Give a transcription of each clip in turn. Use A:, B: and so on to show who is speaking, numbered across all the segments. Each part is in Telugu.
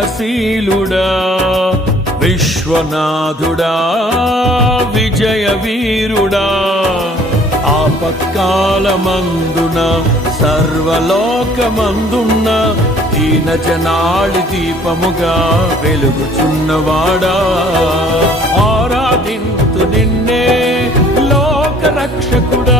A: విగ్రహశీలుడా విశ్వనాథుడా విజయ వీరుడా ఆపత్కాలమందున సర్వలోకమందున్న దీన జనాళి దీపముగా వెలుగుచున్నవాడా. ఆరాధింతు నిన్నే లోక రక్షకుడా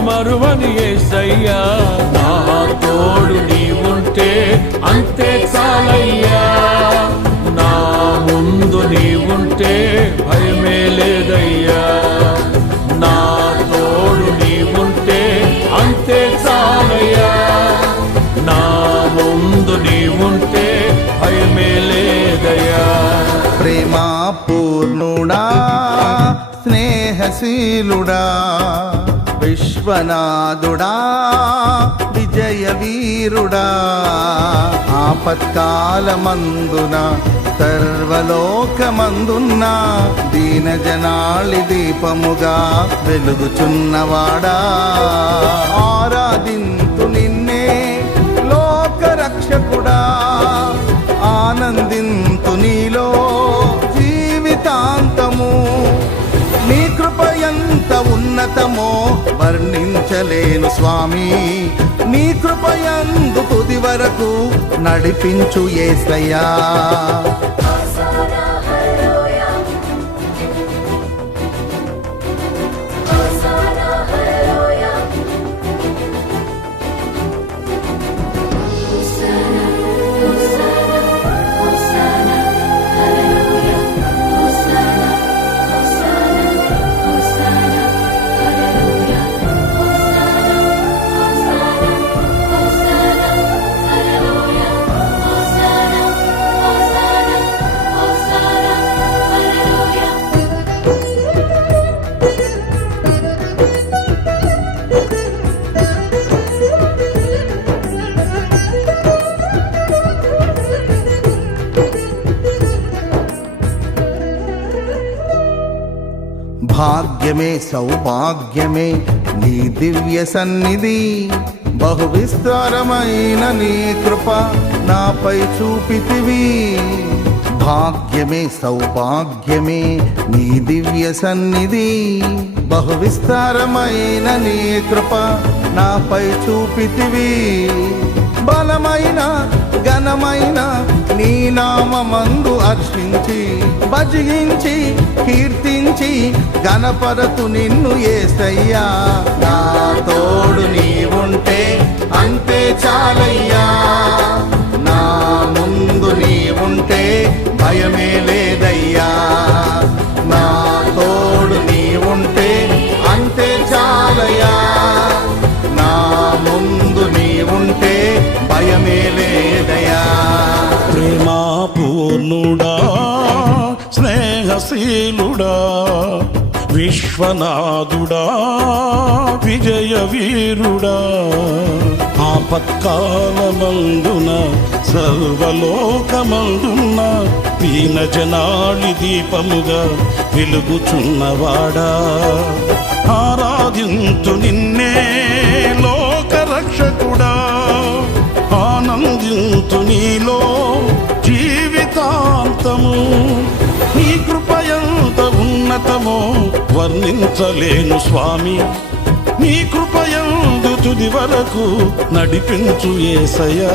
A: మరువని ఏసయ్యా. నా తోడు నీవుంటే అంతే చాలయ్యా. నా ముందు నీవుంటే భయమే లేదయ్యా. నా తోడు నీవుంటే అంతే చాలయ్యా. నా ముందు నీవుంటే భయమే లేదయ్యా.
B: ప్రేమా పూర్ణుడా స్నేహశీలుడా విశ్వనాథుడా విజయ వీరుడా ఆపత్కాలమందున సర్వలోకమందున్న దీనజనాళి దీపముగా వెలుగుచున్నవాడా. ఆరాధింతు నిన్నే లోకరక్షకుడా ఆనందింతు నీలో ఎంత ఉన్నతమో వర్ణించలేను స్వామి. నీ కృపయందు తుది వరకు నడిపించు ఏసయ్యా. భాగ్యమే సౌభాగ్యమే నీ దివ్య సన్నిధి. బహు విస్తారమైన నీ కృప నాపై చూపితివి. భాగ్యమే సౌభాగ్యమే నీ దివ్య సన్నిధి. బహు విస్తారమైన నీ కృప నాపై చూపితివి. బలమైన ఘనమైన నీ నామందు అర్చించి భజించి కీర్తించి గణపరతు నిన్ను ఏసయ్యా. నా తోడు నీవుంటే అంతే చాలయ్యా. నా ముందు నీవుంటే
C: భయమే లేదయ్యా.
B: నా తోడు నీవుంటే అంతే చాలయ్యా. నా ముందు నీవుంటే భయమే లేదయ్యా.
A: ప్రేమాపూర్ణుడా
C: స్నేహశీలుడా విశ్వనాథుడా విజయ వీరుడా ఆపత్కాలమందున సర్వలోకమందున్న దీన జనాళి దీపముగా వెలుగుచున్నవాడా. ఆరాధింతు నిన్నే లోకరక్షకుడా. ఆనందింతు నీలో జీవితాంతము. నీ కృపయంత ఉన్నతమో వర్ణించలేను స్వామి. నీ కృపయందు తుది వరకు నడిపించు ఏసయ్యా.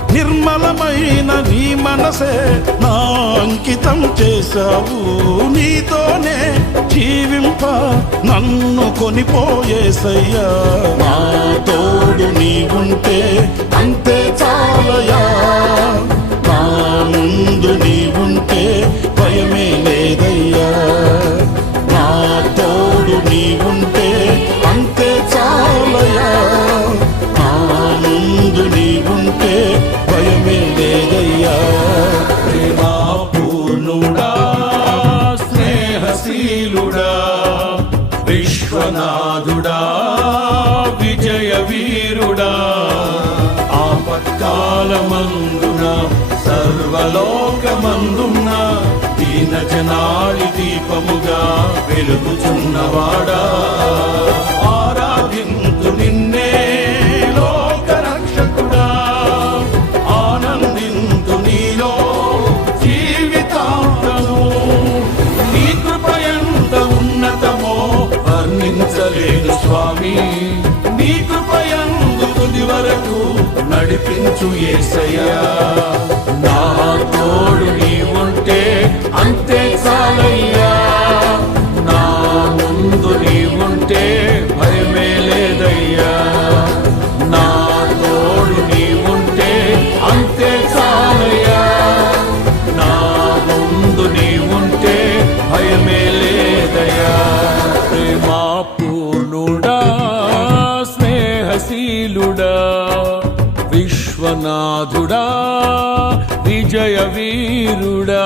C: నిర్మలమైన నీ మనసే నా అంకితం చేశావు. నీతోనే జీవింప నన్ను కొనిపోయేసయ్యా. నా తోడు నీవుంటే అంతే చాలయా నా ముందు నీవుంటే భయమే లేదయ్యా. నా తోడు నీవుంటే
A: వీరుడా ఆపత్కాలమందున సర్వలోకమందున్న దీన జనాళి దీపముగా వెలుగుచున్నవాడా నడిపించు ఏసయ్యా. నా తోడు నీ ఉంటే అంతే నాథుడా విజయ వీరుడా